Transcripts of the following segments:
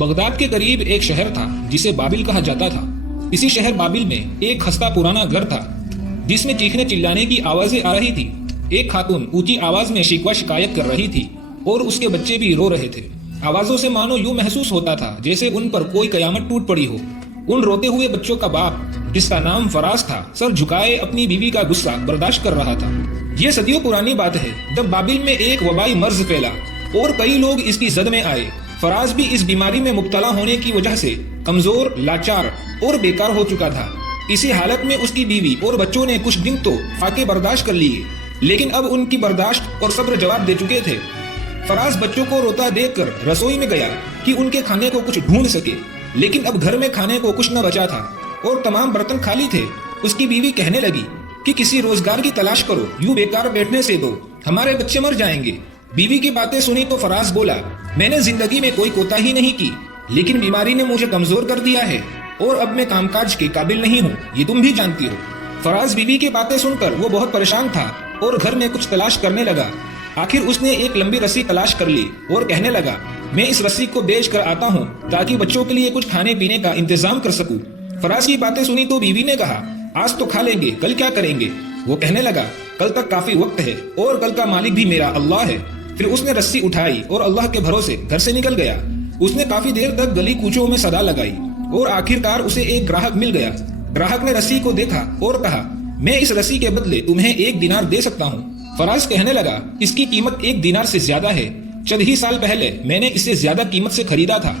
Baghdad کے قریب ایک شہر تھا جسے بابل کہا جاتا تھا۔ اسی شہر بابل میں ایک خستہ پرانا گھر تھا جس میں چیخنے چلانے کی آوازیں آ رہی تھی۔ ایک خاتون اونچی آواز میں شکوہ شکایت کر رہی تھی اور اس کے بچے بھی رو رہے تھے۔ آوازوں سے مانو یوں محسوس ہوتا تھا جیسے ان پر کوئی قیامت ٹوٹ پڑی ہو۔ ان روتے ہوئے بچوں کا باپ جس کا نام فراز تھا سر جھکائے اپنی بیوی کا غصہ برداشت کر رہا تھا۔ یہ صدیوں پرانی بات ہے جب بابل میں ایک وبائی مرض پھیلا اور کئی لوگ اس کی زد میں آئے۔ فراز بھی اس بیماری میں مبتلا ہونے کی وجہ سے کمزور، لاچار اور بیکار ہو چکا تھا۔ اسی حالت میں اس کی بیوی اور بچوں نے کچھ دن تو فاقے برداشت کر لیے، لیکن اب ان کی برداشت اور صبر جواب دے چکے تھے۔ فراز بچوں کو روتا دیکھ کر رسوئی میں گیا کہ ان کے کھانے کو کچھ ڈھونڈ سکے، لیکن اب گھر میں کھانے کو کچھ نہ بچا تھا اور تمام برتن خالی تھے۔ اس کی بیوی کہنے لگی کہ کسی روزگار کی تلاش کرو، یوں بیکار بیٹھنے سے دو، ہمارے بچے مر جائیں گے۔ بیوی کی باتیں سنی تو فراز بولا، میں نے زندگی میں کوئی کوتاہی نہیں کی، لیکن بیماری نے مجھے کمزور کر دیا ہے اور اب میں کام کاج کے قابل نہیں ہوں، یہ تم بھی جانتی ہو۔ فراز بیوی کی باتیں سن کر وہ بہت پریشان تھا اور گھر میں کچھ تلاش کرنے لگا۔ آخر اس نے ایک لمبی رسی تلاش کر لی اور کہنے لگا، میں اس رسی کو بیچ کر آتا ہوں تاکہ بچوں کے لیے کچھ کھانے پینے کا انتظام کر سکوں۔ فراز کی باتیں سنی تو بیوی نے کہا، آج تو کھا لیں گے، کل کیا کریں گے؟ وہ کہنے لگا، کل تک کافی وقت ہے اور کل کا مالک بھی میرا اللہ ہے۔ پھر اس نے رسی اٹھائی اور اللہ کے بھروسے گھر سے نکل گیا۔ اس نے کافی دیر تک گلی کوچوں میں صدا لگائی اور آخر کار اسے ایک گراہک مل گیا۔ گراہک نے رسی کو دیکھا اور کہا، میں اس رسی کے بدلے تمہیں 1 دینار دے سکتا ہوں۔ فراز کہنے لگا، اس کی قیمت 1 دینار سے زیادہ ہے، چند ہی سال پہلے میں نے اسے زیادہ قیمت سے خریدا تھا۔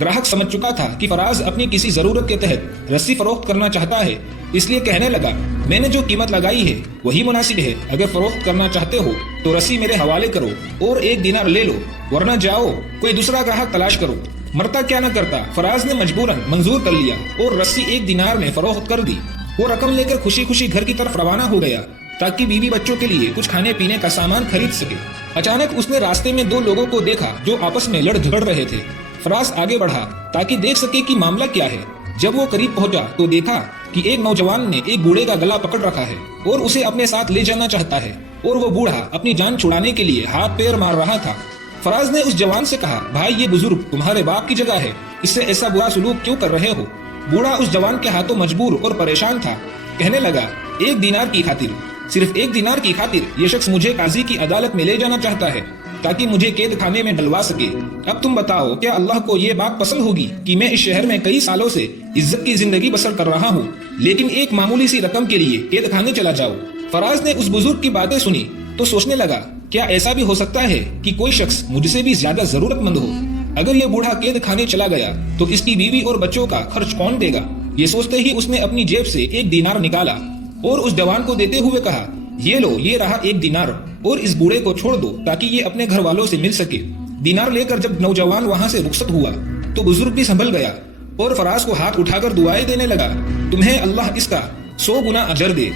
گراہک سمجھ چکا تھا کہ فراز اپنی کسی ضرورت کے تحت رسی فروخت کرنا چاہتا ہے، اس لیے کہنے لگا، میں نے جو قیمت لگائی ہے وہی مناسب ہے، اگر فروخت کرنا چاہتے ہو تو رسی میرے حوالے کرو اور 1 دینار لے لو، ورنہ جاؤ کوئی دوسرا گراہک تلاش کرو۔ مرتا کیا نہ کرتا، فراز نے مجبوراً منظور کر لیا اور رسی 1 دینار میں فروخت کر دی۔ وہ رقم لے کر خوشی خوشی گھر کی طرف روانہ ہو گیا تاکہ بیوی بچوں کے لیے کچھ کھانے پینے کا سامان خرید سکے۔ اچانک اس نے راستے میں 2 لوگوں کو دیکھا جو آپس میں لڑ جھگڑ رہے تھے۔ فراز آگے بڑھا تاکہ دیکھ سکے کہ معاملہ کیا ہے۔ جب وہ قریب پہنچا تو دیکھا کہ ایک نوجوان نے ایک بوڑھے کا گلا پکڑ رکھا ہے اور اسے اپنے ساتھ لے جانا چاہتا ہے، اور وہ بوڑھا اپنی جان چھڑانے کے لیے ہاتھ پیر مار رہا تھا۔ فراز نے اس جوان سے کہا، بھائی یہ بزرگ تمہارے باپ کی جگہ ہے، اس سے ایسا برا سلوک کیوں کر رہے ہو؟ بوڑھا اس جوان کے ہاتھوں مجبور اور پریشان تھا۔ کہنے لگا، 1 دینار کی خاطر، صرف 1 دینار کی خاطر یہ شخص مجھے قاضی کی عدالت میں لے جانا چاہتا ہے تاکہ مجھے قید خانے میں ڈلوا سکے۔ اب تم بتاؤ، کیا اللہ کو یہ بات پسند ہوگی کہ میں اس شہر میں کئی سالوں سے عزت کی زندگی بسر کر رہا ہوں، لیکن ایک معمولی سی رقم کے لیے قید خانے چلا جاؤ؟ فراز نے اس بزرگ کی باتیں سنی تو سوچنے لگا، کیا ایسا بھی ہو سکتا ہے کہ کوئی شخص مجھ سے بھی زیادہ ضرورت مند ہو؟ اگر یہ بوڑھا قید خانے چلا گیا تو اس کی بیوی اور بچوں کا خرچ کون دے گا؟ یہ سوچتے ہی اس نے اپنی جیب سے 1 دینار نکالا اور اس جوان کو دیتے ہوئے کہا، یہ لو، یہ رہا 1 دینار، اور اس بوڑھے کو چھوڑ دو تاکہ یہ اپنے گھر والوں سے مل سکے۔ دینار لے کر جب نوجوان وہاں سے رخصت ہوا تو بزرگ بھی سنبھل گیا اور فراز کو ہاتھ اٹھا کر دعائیں دینے لگا، تمہیں اللہ اس کا 100 گنا اجر دے۔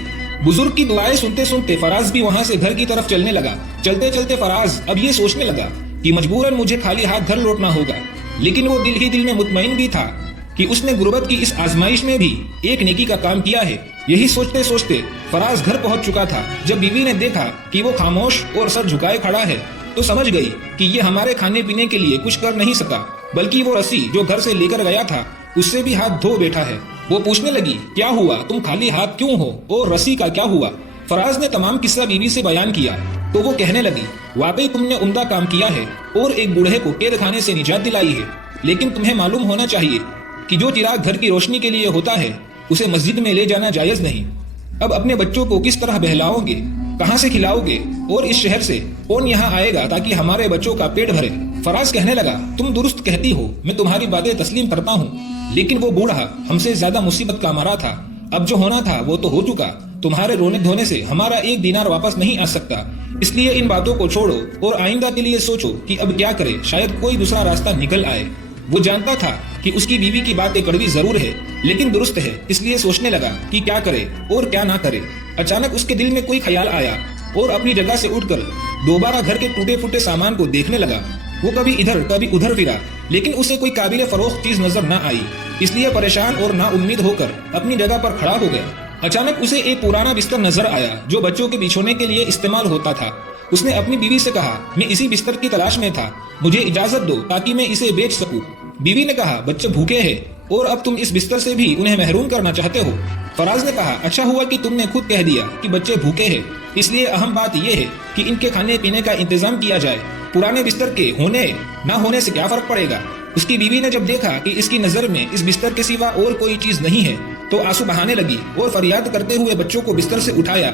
بزرگ کی دعائیں سنتے سنتے فراز بھی وہاں سے گھر کی طرف چلنے لگا۔ چلتے چلتے فراز اب یہ سوچنے لگا کہ مجبوراً مجھے خالی ہاتھ گھر لوٹنا ہوگا، لیکن وہ دل ہی دل میں مطمئن بھی تھا کہ اس نے غربت کی اس آزمائش میں بھی ایک نیکی کا کام کیا ہے۔ یہی سوچتے سوچتے فراز گھر پہنچ چکا تھا۔ جب بیوی نے دیکھا کہ وہ خاموش اور سر جھکائے کھڑا ہے تو سمجھ گئی کہ یہ ہمارے کھانے پینے کے لیے کچھ کر نہیں سکا، بلکہ وہ رسی جو گھر سے لے کر گیا تھا اس سے بھی ہاتھ دھو بیٹھا ہے۔ وہ پوچھنے لگی، کیا ہوا، تم خالی ہاتھ کیوں ہو اور رسی کا کیا ہوا؟ فراز نے تمام قصہ بیوی سے بیان کیا تو وہ کہنے لگی، واقعی تم نے عمدہ کام کیا ہے اور ایک بوڑھے کو قید خانے سے نجات دلائی ہے، لیکن تمہیں معلوم ہونا چاہیے کہ جو چراغ گھر کی روشنی کے لیے ہوتا ہے اسے مسجد میں لے جانا جائز نہیں۔ اب اپنے بچوں کو کس طرح بہلاؤ گے، کہاں سے کھلاؤ گے، اور اس شہر سے کون یہاں آئے گا تاکہ ہمارے بچوں کا پیٹ بھرے؟ فراز کہنے لگا، تم درست کہتی ہو، میں تمہاری باتیں تسلیم کرتا ہوں، لیکن وہ بوڑھا ہم سے زیادہ مصیبت کا مارا تھا، اب جو ہونا تھا وہ تو ہو چکا، تمہارے رونے دھونے سے ہمارا 1 دینار واپس نہیں آ سکتا، اس لیے ان باتوں کو چھوڑو اور آئندہ کے لیے سوچو کہ اب کیا کرے، شاید کوئی دوسرا راستہ نکل آئے۔ وہ جانتا تھا کہ اس کی بیوی کی باتیں کڑوی ضرور ہے لیکن درست ہے، اس لیے سوچنے لگا کہ کیا کرے اور کیا نہ کرے۔ اچانک اس کے دل میں کوئی خیال آیا اور اپنی جگہ سے اٹھ کر دوبارہ گھر کے ٹوٹے پھوٹے سامان کو دیکھنے لگا۔ وہ کبھی ادھر کبھی ادھر پھرا لیکن اسے کوئی قابل فروخت چیز نظر نہ آئی، اس لیے پریشان اور نا امید ہو کر اپنی جگہ پر کھڑا ہو گیا۔ اچانک اسے ایک پرانا بستر نظر آیا جو بچوں کے بچھونے کے لیے استعمال ہوتا تھا۔ اس نے اپنی بیوی سے کہا، میں اسی بستر کی تلاش میں تھا، مجھے اجازت دو تاکہ میں اسے بیچ سکوں۔ بیوی نے کہا بچے بھوکے ہیں اور اب تم اس بستر سے بھی انہیں محروم کرنا چاہتے ہو۔ فراز نے کہا اچھا ہوا کہ تم نے خود کہہ دیا کہ بچے بھوکے ہیں، اس لیے اہم بات یہ ہے کہ ان کے کھانے پینے کا انتظام کیا جائے، پرانے بستر کے ہونے نہ ہونے سے کیا فرق پڑے گا۔ اس کی بیوی نے جب دیکھا کہ اس کی نظر میں اس بستر کے سوا اور کوئی چیز نہیں ہے تو آنسو بہانے لگی اور فریاد کرتے ہوئے بچوں کو بستر سے اٹھایا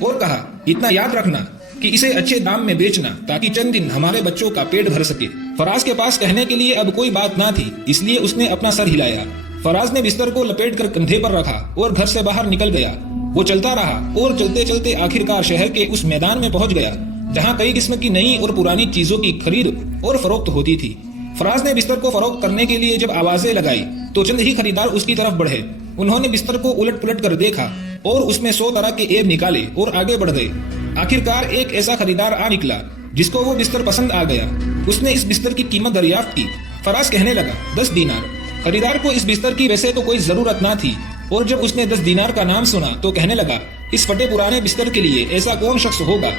اور کہا اتنا یاد رکھنا کہ اسے اچھے دام میں بیچنا تاکہ چند دن ہمارے بچوں کا پیٹ بھر سکے۔ فراز کے پاس کہنے کے لیے اب کوئی بات نہ تھی، اس لیے اس نے اپنا سر ہلایا۔ فراز نے بستر کو لپیٹ کر کندھے پر رکھا اور گھر سے باہر نکل گیا۔ وہ چلتا رہا اور چلتے چلتے آخرکار شہر کے اس میدان میں پہنچ گیا جہاں کئی قسم کی نئی اور پرانی چیزوں کی خرید اور فروخت ہوتی تھی۔ فراز نے بستر کو فروخت کرنے کے لیے جب آوازیں لگائی تو چند ہی خریدار اس کی طرف بڑھے۔ انہوں نے بستر کو الٹ پلٹ کر دیکھا اور اس میں 100 طرح کے عیب نکالے اور آگے بڑھ گئے۔ آخرکار ایک ایسا خریدار آ نکلا جس کو وہ بستر پسند آ گیا۔ اس نے اس بستر کی قیمت دریافت کی۔ فراز کہنے لگا 10 دینار۔ خریدار کو اس بستر کی ویسے تو کوئی ضرورت نہ تھی اور جب اس نے 10 دینار کا نام سنا تو کہنے لگا اس پھٹے پرانے بستر کے لیے ایسا کون شخص ہوگا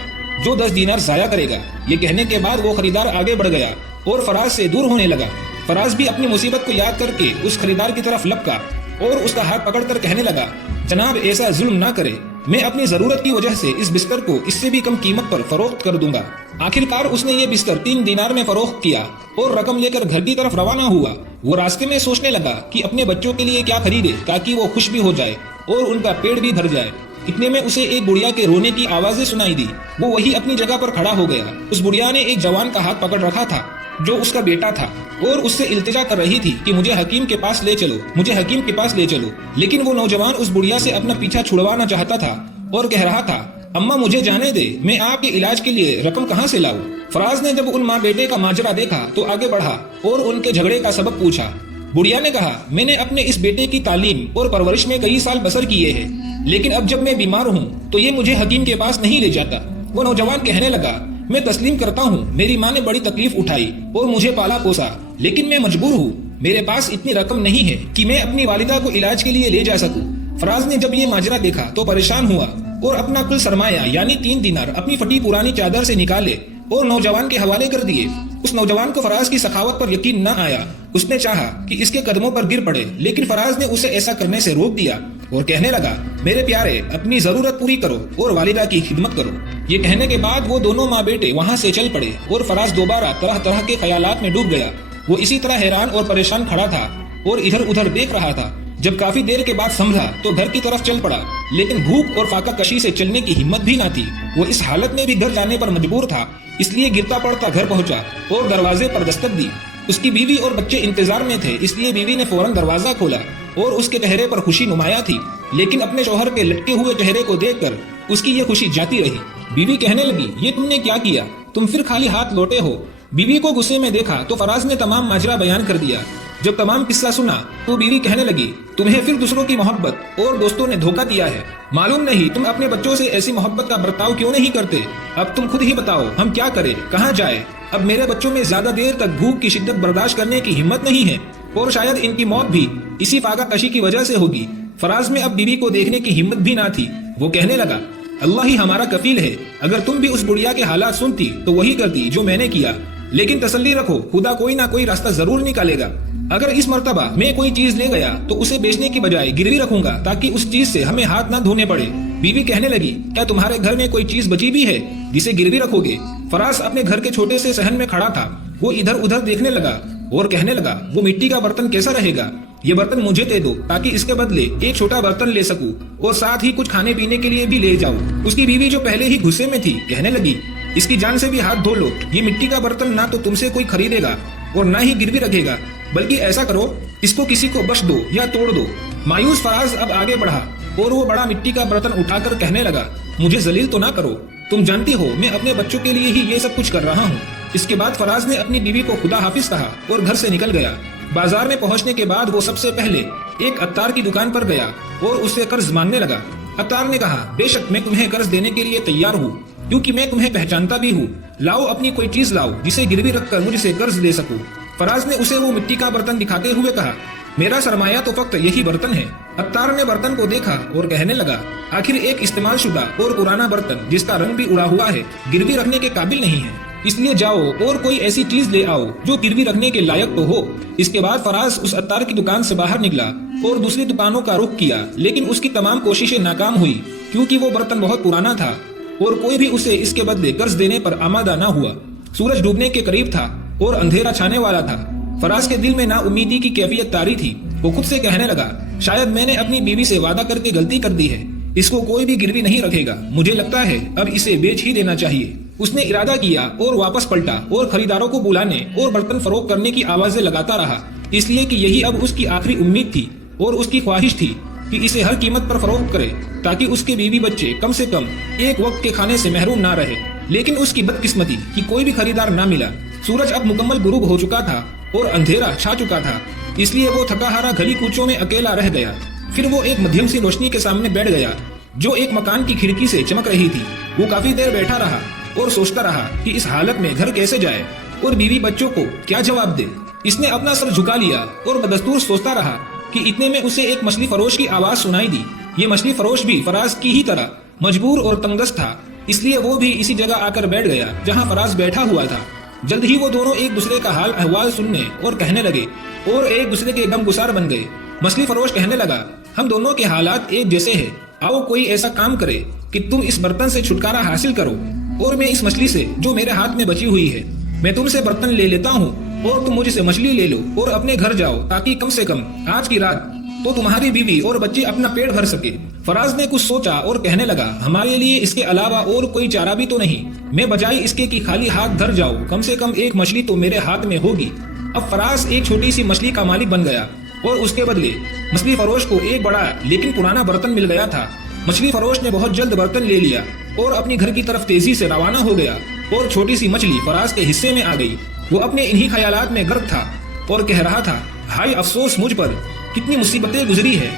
جو 10 دینار ضائع کرے گا۔ یہ کہنے کے بعد وہ خریدار آگے بڑھ گیا اور فراز سے دور ہونے لگا۔ فراز بھی اپنی مصیبت کو یاد کر کے اس خریدار کی طرف لپکا اور اس کا ہاتھ پکڑ کر کہنے لگا جناب ایسا ظلم نہ کرے، میں اپنی ضرورت کی وجہ سے اس بستر کو اس سے بھی کم قیمت پر فروخت کر دوں گا۔ آخرکار اس نے یہ بستر 3 دینار میں فروخت کیا اور رقم لے کر گھر کی طرف روانہ ہوا۔ وہ راستے میں سوچنے لگا کہ اپنے بچوں کے لیے کیا خریدے تاکہ وہ خوش بھی ہو جائے اور ان کا پیٹ بھی بھر جائے۔ اتنے میں اسے ایک بڑھیا کے رونے کی آوازیں سنائی دی۔ وہ وہی اپنی جگہ پر کھڑا ہو گیا۔ اس بڑھیا نے ایک جوان کا ہاتھ پکڑ رکھا تھا جو اس کا بیٹا تھا اور اس سے التجا کر رہی تھی کہ مجھے حکیم کے پاس لے چلو، مجھے حکیم کے پاس لے چلو۔ لیکن وہ نوجوان اس بڑھیا سے اپنا پیچھا چھڑوانا چاہتا تھا اور کہہ رہا تھا اماں مجھے جانے دے، میں آپ کے علاج کے لیے رقم کہاں سے لاؤں۔ فراز نے جب ان ماں بیٹے کا ماجرا دیکھا تو آگے بڑھا اور ان کے جھگڑے کا سبب پوچھا۔ بڑھیا نے کہا میں نے اپنے اس بیٹے کی تعلیم اور پرورش میں کئی سال بسر کیے ہیں، لیکن اب جب میں بیمار ہوں تو یہ مجھے حکیم کے پاس نہیں لے جاتا۔ وہ نوجوان کہنے لگا میں تسلیم کرتا ہوں میری ماں نے بڑی تکلیف اٹھائی اور مجھے پالا پوسا، لیکن میں مجبور ہوں، میرے پاس اتنی رقم نہیں ہے کہ میں اپنی والدہ کو علاج کے لیے لے جا سکوں۔ فراز نے جب یہ ماجرا دیکھا تو پریشان ہوا اور اپنا کل سرمایہ یعنی 3 دینار اپنی پھٹی پرانی چادر سے نکالے اور نوجوان کے حوالے کر دیے۔ اس نوجوان کو فراز کی سخاوت پر یقین نہ آیا۔ اس نے چاہا کہ اس کے قدموں پر گر پڑے، لیکن فراز نے اسے ایسا کرنے سے روک دیا اور کہنے لگا میرے پیارے اپنی ضرورت پوری کرو اور والدہ کی خدمت کرو۔ یہ کہنے کے بعد وہ دونوں ماں بیٹے وہاں سے چل پڑے اور فراز دوبارہ طرح طرح کے خیالات میں ڈوب گیا۔ وہ اسی طرح حیران اور پریشان کھڑا تھا اور ادھر ادھر دیکھ رہا تھا۔ جب کافی دیر کے بعد سنبھلا تو گھر کی طرف چل پڑا، لیکن بھوک اور فاقہ کشی سے چلنے کی ہمت بھی نہ تھی۔ وہ اس حالت میں بھی گھر جانے پر مجبور تھا، اس لیے گرتا پڑتا گھر پہنچا اور دروازے پر دستک دی۔ اس کی بیوی اور بچے انتظار میں تھے، اس لیے بیوی نے فوراً دروازہ کھولا اور اس کے چہرے پر خوشی نمایاں تھی، لیکن اپنے شوہر کے لٹکے ہوئے چہرے کو دیکھ کر اس کی یہ خوشی جاتی رہی۔ بیوی کہنے لگی یہ تم نے کیا کیا، تم پھر خالی ہاتھ لوٹے ہو۔ بیوی کو غصے میں دیکھا تو فراز نے تمام ماجرا بیان کر دیا۔ جب تمام قصہ سنا تو بیوی کہنے لگی تمہیں پھر دوسروں کی محبت اور دوستوں نے دھوکہ دیا ہے، معلوم نہیں تم اپنے بچوں سے ایسی محبت کا برتاؤ کیوں نہیں کرتے۔ اب تم خود ہی بتاؤ ہم کیا کریں، کہاں جائیں۔ اب میرے بچوں میں زیادہ دیر تک بھوک کی شدت برداشت کرنے کی ہمت نہیں ہے اور شاید ان کی موت بھی اسی فاقہ کشی کی وجہ سے ہوگی۔ فراز میں اب بیوی کو دیکھنے کی ہمت بھی نہ تھی۔ وہ کہنے لگا اللہ ہی ہمارا کفیل ہے، اگر تم بھی اس بڑھیا کے حالات سنتی تو وہی کرتی جو میں نے کیا، لیکن تسلی رکھو خدا کوئی نہ کوئی راستہ ضرور نکالے گا۔ اگر اس مرتبہ میں کوئی چیز لے گیا تو اسے بیچنے کی بجائے گروی رکھوں گا تاکہ اس چیز سے ہمیں ہاتھ نہ دھونے پڑے۔ بیوی کہنے لگی کیا تمہارے گھر میں کوئی چیز بچی بھی ہے جسے گروی رکھو گے؟ فراز اپنے گھر کے چھوٹے سے صحن میں کھڑا تھا۔ وہ ادھر ادھر دیکھنے لگا اور کہنے لگا وہ مٹی کا برتن کیسا رہے گا، یہ برتن مجھے دے دو تاکہ اس کے بدلے ایک چھوٹا برتن لے سکوں اور ساتھ ہی کچھ کھانے پینے کے لیے بھی لے جاؤں۔ اس کی بیوی جو پہلے ہی غصے میں تھی کہنے لگی اس کی جان سے بھی ہاتھ دھو لو، یہ مٹی کا برتن نہ تو تم سے کوئی خریدے گا اور نہ ہی گروی رکھے گا، بلکہ ایسا کرو اس کو کسی کو بخش دو یا توڑ دو۔ مایوس فراز اب آگے بڑھا اور وہ بڑا مٹی کا برتن اٹھا کر کہنے لگا مجھے ذلیل تو نہ کرو، تم جانتی ہو میں اپنے بچوں کے لیے ہی یہ سب کچھ کر رہا ہوں۔ اس کے بعد فراز نے اپنی بیوی کو خدا حافظ کہا اور گھر سے نکل گیا۔ بازار میں پہنچنے کے بعد وہ سب سے پہلے ایک عطار کی دکان پر گیا اور اس سے قرض مانگنے لگا۔ عطار نے کہا بے شک میں تمہیں قرض دینے کے لیے تیار ہوں کیونکہ میں تمہیں پہچانتا بھی ہوں، لاؤ اپنی کوئی چیز لاؤ جسے گروی رکھ کر مجھ سے قرض دے سکوں۔ فراز نے اسے وہ مٹی کا برتن دکھاتے ہوئے کہا میرا سرمایہ تو فقط یہی برتن ہے۔ عطار نے برتن کو دیکھا اور کہنے لگا آخر ایک استعمال شدہ اور پرانا برتن جس کا رنگ بھی اڑا ہوا ہے گروی رکھنے کے قابل نہیں ہے۔ اس لیے جاؤ اور کوئی ایسی چیز لے آؤ جو گروی رکھنے کے لائق تو ہو۔ اس کے بعد فراز اس عطار کی دکان سے باہر نکلا اور دوسری دکانوں کا رخ کیا، لیکن اس کی تمام کوششیں ناکام ہوئی کیونکہ وہ برتن بہت پرانا تھا اور کوئی بھی اسے اس کے بدلے قرض دینے پر آمادہ نہ ہوا۔ سورج ڈوبنے کے قریب تھا اور اندھیرا چھانے والا تھا۔ فراز کے دل میں نا امیدی کی کیفیت طاری تھی۔ وہ خود سے کہنے لگا، شاید میں نے اپنی بیوی سے وعدہ کر کے غلطی کر دی ہے۔ اس کو کوئی بھی گروی نہیں رکھے گا، مجھے لگتا ہے اب اسے بیچ ہی دینا چاہیے۔ اس نے ارادہ کیا اور واپس پلٹا اور خریداروں کو بلانے اور برتن فروخت کرنے کی آوازیں لگاتا رہا، اس لیے کہ یہی اب اس کی آخری امید تھی اور اس کی خواہش تھی کہ اسے ہر قیمت پر فروخت کرے تاکہ اس کے بیوی بچے کم سے کم ایک وقت کے کھانے سے محروم نہ رہے۔ لیکن اس کی بدقسمتی کہ کوئی بھی خریدار نہ ملا۔ سورج اب مکمل غروب ہو چکا تھا اور اندھیرا چھا چکا تھا، اس لیے وہ تھکا ہارا گلی کوچوں میں اکیلا رہ گیا۔ پھر وہ ایک مدھیم سی روشنی کے سامنے بیٹھ گیا جو ایک مکان کی کھڑکی سے چمک رہی تھی۔ وہ کافی دیر بیٹھا رہا اور سوچتا رہا کہ اس حالت میں گھر کیسے جائے اور بیوی بچوں کو کیا جواب دے۔ اس نے اپنا سر جھکا لیا اور بدستور سوچتا رہا کہ اتنے میں اسے ایک مچھلی فروش کی آواز سنائی دی۔ یہ مچھلی فروش بھی فراز کی ہی طرح مجبور اور تنگدست تھا، اس لیے وہ بھی اسی جگہ آ کر بیٹھ گیا جہاں فراز بیٹھا ہوا تھا۔ جلد ہی وہ دونوں ایک دوسرے کا حال احوال سننے اور کہنے لگے اور ایک دوسرے کے غم گسار بن گئے۔ مچھلی فروش کہنے لگا، ہم دونوں کے حالات ایک جیسے ہیں، آؤ کوئی ایسا کام کرے کہ تم اس برتن سے چھٹکارا حاصل کرو اور میں اس مچھلی سے جو میرے ہاتھ میں بچی ہوئی ہے، میں تم سے برتن لے لیتا ہوں اور تم مجھ سے مچھلی لے لو اور اپنے گھر جاؤ تاکہ کم سے کم آج کی رات تو تمہاری بیوی اور بچے اپنا پیٹ بھر سکے۔ فراز نے کچھ سوچا اور کہنے لگا، ہمارے لیے اس کے علاوہ اور کوئی چارہ بھی تو نہیں، میں بجائے اس کے کہ خالی ہاتھ گھر جاؤ کم سے کم ایک مچھلی تو میرے ہاتھ میں ہوگی۔ اب فراز ایک چھوٹی سی مچھلی کا مالک بن گیا اور اس کے بدلے مچھلی فروش کو ایک بڑا لیکن پرانا برتن مل گیا تھا۔ مچھلی فروش نے بہت جلد برتن لے لیا اور اپنی گھر کی طرف تیزی سے روانہ ہو گیا اور چھوٹی سی مچھلی فراز کے حصے میں آ گئی۔ وہ اپنے انہی خیالات میں غرق تھا اور کہہ رہا تھا، ہائے افسوس مجھ پر، کتنی مصیبتیں گزری ہے۔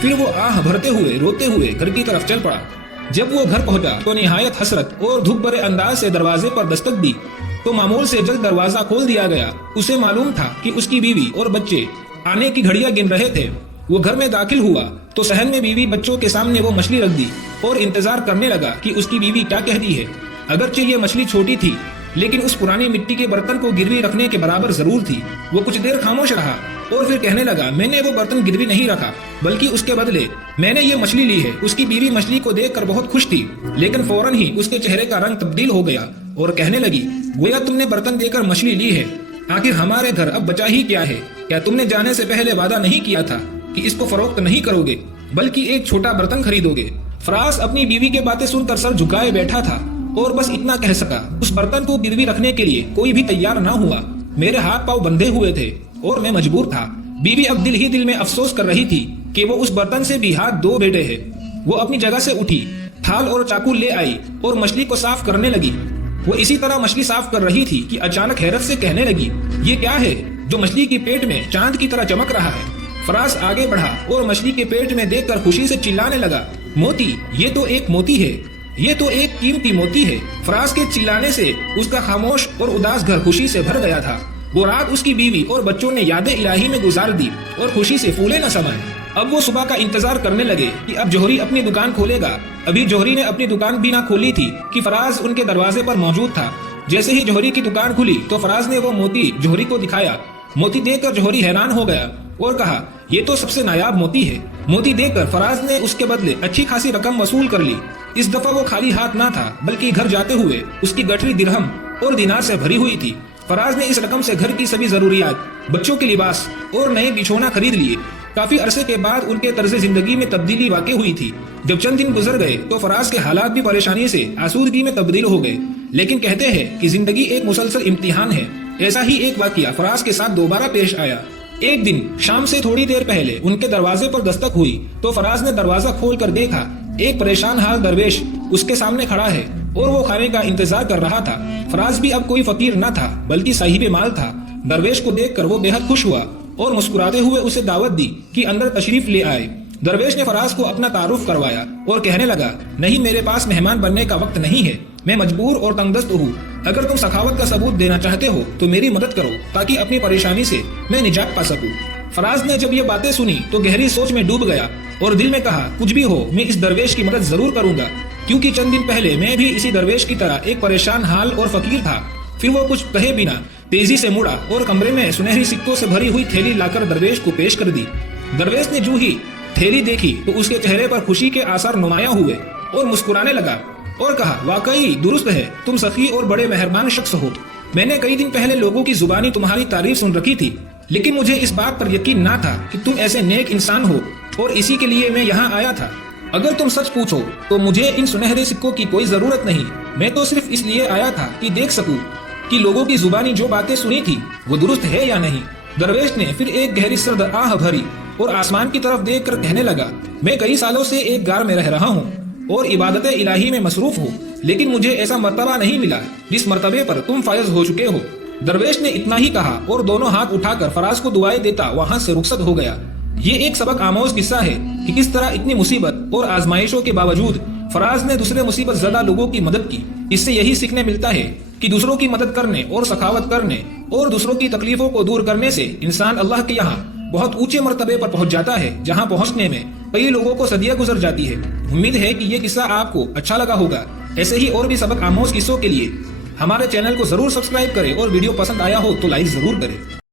پھر وہ آہ بھرتے ہوئے روتے ہوئے گھر کی طرف چل پڑا۔ جب وہ گھر پہنچا تو نہایت حسرت اور دکھ بھرے انداز سے دروازے پر دستک دی تو معمول سے جلد دروازہ کھول دیا گیا۔ اسے معلوم تھا کہ اس کی بیوی اور بچے آنے کی گھڑیاں گن رہے تھے۔ وہ گھر میں داخل ہوا تو صحن میں بیوی بچوں کے سامنے وہ مچھلی رکھ دی اور انتظار کرنے لگا کہ اس کی بیوی کیا کہتی ہے۔ اگرچہ یہ مچھلی چھوٹی تھی لیکن اس پرانی مٹی کے برتن کو گروی رکھنے کے برابر ضرور تھی۔ وہ کچھ دیر خاموش رہا اور پھر کہنے لگا، میں نے وہ برتن گروی نہیں رکھا بلکہ اس کے بدلے میں نے یہ مچھلی لی ہے۔ اس کی بیوی مچھلی کو دیکھ کر بہت خوش تھی لیکن فوراً ہی اس کے چہرے کا رنگ تبدیل ہو گیا اور کہنے لگی، گویا تم نے برتن دے کر مچھلی لی ہے۔ آخر ہمارے گھر اب بچا ہی کیا ہے؟ کیا تم نے جانے سے پہلے وعدہ نہیں کیا تھا کہ اس کو فروخت نہیں کرو گے بلکہ ایک چھوٹا برتن خریدو گے؟ فراز اپنی بیوی کے باتیں سن کر سر جھکائے بیٹھا تھا اور بس اتنا کہہ سکا، اس برتن کو گروی رکھنے کے لیے کوئی بھی تیار نہ ہوا۔ میرے ہاتھ پاؤں بندھے ہوئے تھے اور میں مجبور تھا۔ بیوی اب دل ہی دل میں افسوس کر رہی تھی کہ وہ اس برتن سے بھی ہاتھ دھو بیٹھے ہے۔ وہ اپنی جگہ سے اٹھی، تھال اور چاقو لے آئی اور مچھلی کو صاف کرنے لگی۔ وہ اسی طرح مچھلی صاف کر رہی تھی کہ اچانک حیرت سے کہنے لگی، یہ کیا ہے جو مچھلی کے پیٹ میں چاند کی طرح چمک رہا ہے؟ فراز آگے بڑھا اور مچھلی کے پیٹ میں دیکھ کر خوشی سے چلانے لگا، موتی! یہ تو ایک موتی ہے، یہ تو ایک قیمتی موتی ہے۔ فراز کے چلانے سے اس کا خاموش اور اداس گھر خوشی سے بھر گیا تھا۔ وہ رات اس کی بیوی اور بچوں نے یاد الہی میں گزار دی اور خوشی سے پھولے نہ سمائے۔ اب وہ صبح کا انتظار کرنے لگے کہ اب جوہری اپنی دکان کھولے گا۔ ابھی جوہری نے اپنی دکان بھی نہ کھولی تھی کہ فراز ان کے دروازے پر موجود تھا۔ جیسے ہی جوہری کی دکان کھلی تو فراز نے وہ موتی جوہری کو دکھایا۔ موتی دیکھ کر جوہری حیران ہو گیا اور کہا، یہ تو سب سے نایاب موتی ہے۔ موتی دیکھ کر فراز نے اس کے بدلے اچھی خاصی رقم وصول کر لی۔ اس دفعہ وہ خالی ہاتھ نہ تھا بلکہ گھر جاتے ہوئے اس کی گٹھری درہم اور دینار سے بھری ہوئی تھی۔ فراز نے اس رقم سے گھر کی سبھی ضروریات، بچوں کے لباس اور نئے بچھونا خرید لیے۔ کافی عرصے کے بعد ان کے طرز زندگی میں تبدیلی واقع ہوئی تھی۔ جب چند دن گزر گئے تو فراز کے حالات بھی پریشانی سے آسودگی میں تبدیل ہو گئے۔ لیکن کہتے ہیں کہ زندگی ایک مسلسل امتحان ہے۔ ایسا ہی ایک واقعہ فراز کے ساتھ دوبارہ پیش آیا۔ ایک دن شام سے تھوڑی دیر پہلے ان کے دروازے پر دستک ہوئی تو فراز نے دروازہ کھول کر دیکھا، ایک پریشان حال درویش اس کے سامنے کھڑا ہے اور وہ کھانے کا انتظار کر رہا تھا۔ فراز بھی اب کوئی فقیر نہ تھا بلکہ صاحب مال تھا۔ درویش کو دیکھ کر وہ بے حد خوش ہوا اور مسکراتے ہوئے اسے دعوت دی کہ اندر تشریف لے آئے۔ درویش نے فراز کو اپنا تعارف کروایا اور کہنے لگا، نہیں، میرے پاس مہمان بننے کا وقت نہیں ہے، میں مجبور اور تنگ دست ہوں۔ اگر تم سخاوت کا ثبوت دینا چاہتے ہو تو میری مدد کرو تاکہ اپنی پریشانی سے میں نجات پا سکوں۔ فراز نے جب یہ باتیں سنی تو گہری سوچ میں ڈوب گیا اور دل میں کہا، کچھ بھی ہو میں اس درویش کی مدد ضرور کروں گا، کیونکہ چند دن پہلے میں بھی اسی درویش کی طرح ایک پریشان حال اور فقیر تھا۔ پھر وہ کچھ کہے بنا تیزی سے مڑا اور کمرے میں سنہری سکوں سے بھری ہوئی تھیلی لا کر درویش کو پیش کر دی۔ درویش نے جو ہی تھیلی دیکھی تو اس کے چہرے پر خوشی کے آثار نمایاں ہوئے اور مسکرانے لگا اور کہا، واقعی درست ہے، تم سخی اور بڑے مہربان شخص ہو۔ میں نے کئی دن پہلے لوگوں کی زبانی تمہاری تعریف سن رکھی تھی، لیکن مجھے اس بات پر یقین نہ تھا کہ تم ایسے نیک انسان ہو، اور اسی کے لیے میں یہاں آیا تھا۔ اگر تم سچ پوچھو تو مجھے ان سنہرے سکوں کی کوئی ضرورت نہیں، میں تو صرف اس لیے آیا تھا کہ دیکھ سکوں کہ لوگوں کی زبانی جو باتیں سنی تھی وہ درست ہے یا نہیں۔ درویش نے پھر ایک گہری سرد آہ بھری اور آسمان کی طرف دیکھ کر کہنے لگا، میں کئی سالوں سے ایک غار میں رہ رہا ہوں اور عبادت الہی میں مصروف ہوں، لیکن مجھے ایسا مرتبہ نہیں ملا جس مرتبے پر تم فائز ہو چکے ہو۔ درویش نے اتنا ہی کہا اور دونوں ہاتھ اٹھا کر فراز کو دعائیں دیتا وہاں سے رخصت ہو گیا۔ یہ ایک سبق آموز قصہ ہے کہ کس طرح اتنی مصیبت اور آزمائشوں کے باوجود فراز نے دوسرے مصیبت زدہ لوگوں کی مدد کی۔ اس سے یہی سیکھنے ملتا ہے کہ دوسروں کی مدد کرنے اور سخاوت کرنے اور دوسروں کی تکلیفوں کو دور کرنے سے انسان اللہ کے یہاں بہت اونچے مرتبے پر پہنچ جاتا ہے، جہاں پہنچنے میں کئی لوگوں کو صدیاں گزر جاتی ہے۔ امید ہے کہ یہ قصہ آپ کو اچھا لگا ہوگا۔ ایسے ہی اور بھی سبق آموز قصوں کے لیے ہمارے چینل کو ضرور سبسکرائب کریں اور ویڈیو پسند آیا ہو تو لائک ضرور کریں۔